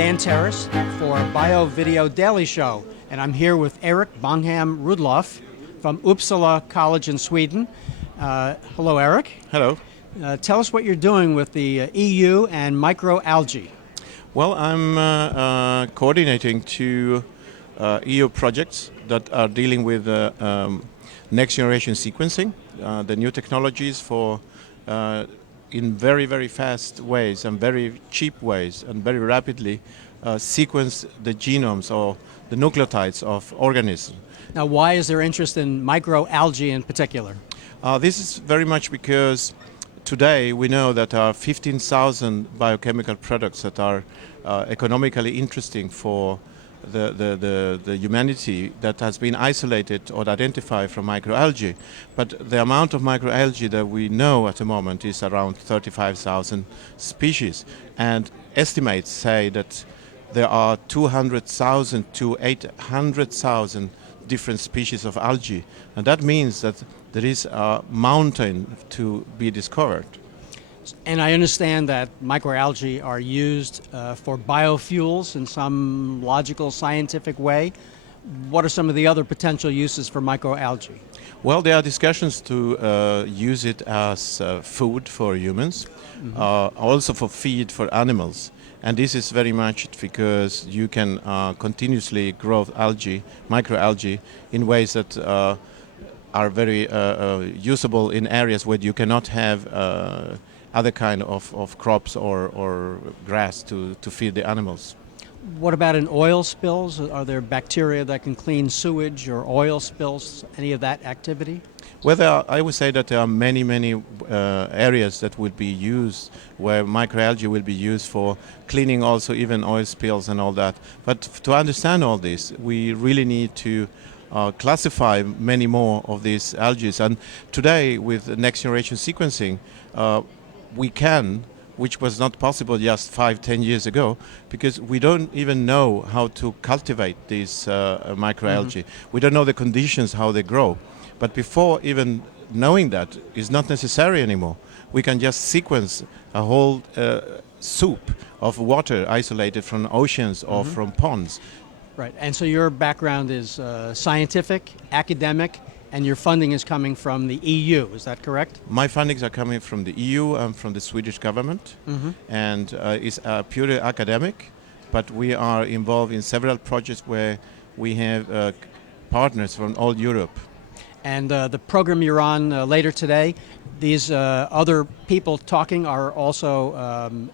Dan Terrace for Bio Video Daily Show, and I'm here with Erik Bongcam-Rudloff from Uppsala College in Sweden. Hello, Erik. Hello. Tell us what you're doing with the EU and microalgae. Well, I'm coordinating two EU projects that are dealing with next generation sequencing, the new technologies for in very, very fast ways and very cheap ways and very rapidly sequence the genomes or the nucleotides of organisms. Now, why is there interest in microalgae in particular? This is very much because today we know that there are 15,000 biochemical products that are economically interesting for the humanity that has been isolated or identified from microalgae. But the amount of microalgae that we know at the moment is around 35,000 species. And estimates say that there are 200,000 to 800,000 different species of algae. And that means that there is a mountain to be discovered. And I understand that microalgae are used for biofuels in some logical, scientific way. What are some of the other potential uses for microalgae? Well, there are discussions to use it as food for humans, also for feed for animals. And this is very much because you can continuously grow algae, microalgae, in ways that are very usable in areas where you cannot have other kind of crops or grass to feed the animals. What about in oil spills? Are there bacteria that can clean sewage or oil spills? Any of that activity? Well, I would say that there are many areas that would be used where microalgae will be used for cleaning also even oil spills and all that. But to understand all this, we really need to classify many more of these algae. And today, with next generation sequencing, we can, which was not possible just 5-10 years ago, because we don't even know how to cultivate these microalgae. We don't know the conditions, how they grow. But before even knowing that is not necessary anymore. We can just sequence a whole soup of water isolated from oceans or from ponds. Right, and so your background is scientific, academic, and your funding is coming from the EU, is that correct? My fundings are coming from the EU and from the Swedish government, and is purely academic, but we are involved in several projects where we have partners from all Europe. And the program you're on later today, these other people talking are also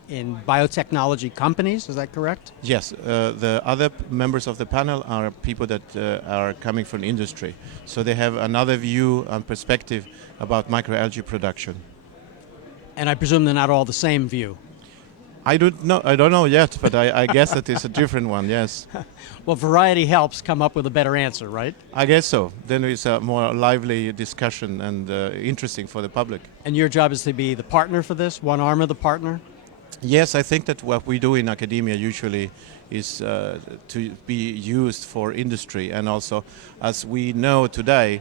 in biotechnology companies, is that correct? Yes, the other members of the panel are people that are coming from industry. So they have another view and perspective about microalgae production. And I presume they're not all the same view. I don't know yet, but I guess that it's a different one, yes. Well, variety helps come up with a better answer, right? I guess so. Then it's a more lively discussion and interesting for the public. And your job is to be the partner for this, one arm of the partner? Yes, I think that what we do in academia usually is to be used for industry. And also, as we know today,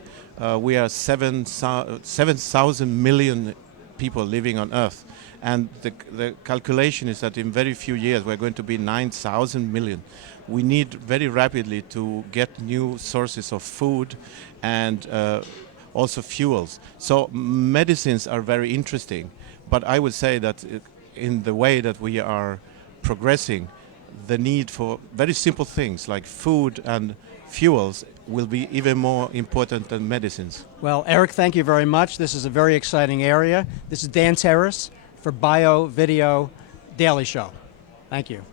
we are 7,000 million people living on Earth. And the calculation is that in very few years we're going to be 9,000 million. We need very rapidly to get new sources of food and also fuels. So medicines are very interesting, but I would say that in the way that we are progressing, the need for very simple things like food and fuels will be even more important than medicines. Well, Erik, thank you very much. This is a very exciting area. This is Dan Terrace for Bio Video Daily Show. Thank you.